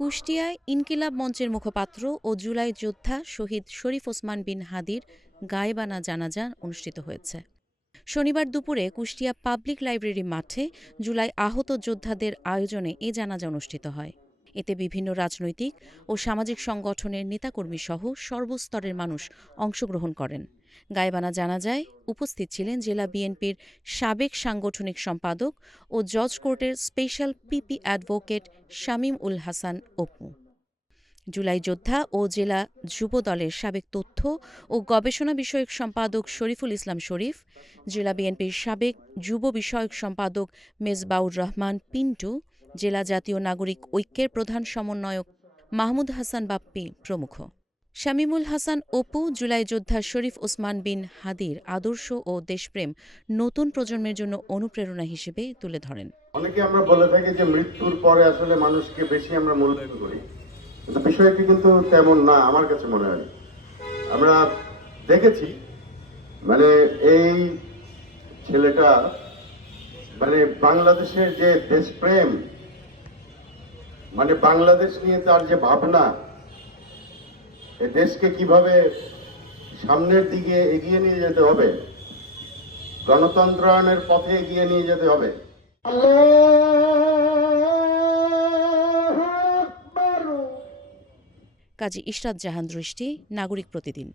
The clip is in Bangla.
কুষ্টিয়ায় ইনকিলাব মঞ্চের মুখপাত্র ও জুলাই যোদ্ধা শহীদ শরীফ ওসমান বিন হাদির গায়েবানা জানাজা অনুষ্ঠিত হয়েছে। শনিবার দুপুরে কুষ্টিয়া পাবলিক লাইব্রেরি মাঠে জুলাই আহত যোদ্ধাদের আয়োজনে এ জানাজা অনুষ্ঠিত হয়। এতে বিভিন্ন রাজনৈতিক ও সামাজিক সংগঠনের নেতাকর্মীসহ সর্বস্তরের মানুষ অংশগ্রহণ করেন। গায়েবানা জানাজায় উপস্থিত ছিলেন জেলা বিএনপির সাবেক সাংগঠনিক সম্পাদক ও জজ কোর্টের স্পেশাল পিপি অ্যাডভোকেট শামীম উল হাসান অপু। জুলাই যোদ্ধা ও জেলা যুব দলের সাবেক তথ্য ও গবেষণা বিষয়ক সম্পাদক শরীফুল ইসলাম শরীফ, জেলা বিএনপির সাবেক যুব বিষয়ক সম্পাদক মেজবাউর রহমান পিন্টু, জেলা জাতীয় নাগরিক ঐক্যের প্রধান সমন্বয়ক মাহমুদ হাসান বাপ্পি প্রমুখ। শামীমুল হাসান অপু জুলাই যোদ্ধা শরীফ ওসমান বিন হাদির আদর্শ ও দেশপ্রেম নতুন প্রজন্মের জন্য অনুপ্রেরণা হিসেবে তুলে ধরেন। অনেকে আমরা বলে থাকি যে মৃত্যুর পরে আসলে মানুষকে বেশি আমরা মূল্যায়ন করি, কিন্তু বিষয়টি কিন্তু তেমন না আমার কাছে মনে হয়। আমরা দেখেছি মানে এই ছেলেটা মানে বাংলাদেশের যে দেশপ্রেম, মানে বাংলাদেশ নিয়ে তার যে ভাবনা, এই দেশকে কিভাবে সামনের দিকে এগিয়ে নিয়ে যেতে হবে, গণতন্ত্রায়নের পথে এগিয়ে নিয়ে যেতে হবে। কাজী ইশরাত জাহান দৃষ্টি, নাগরিক প্রতিদিন।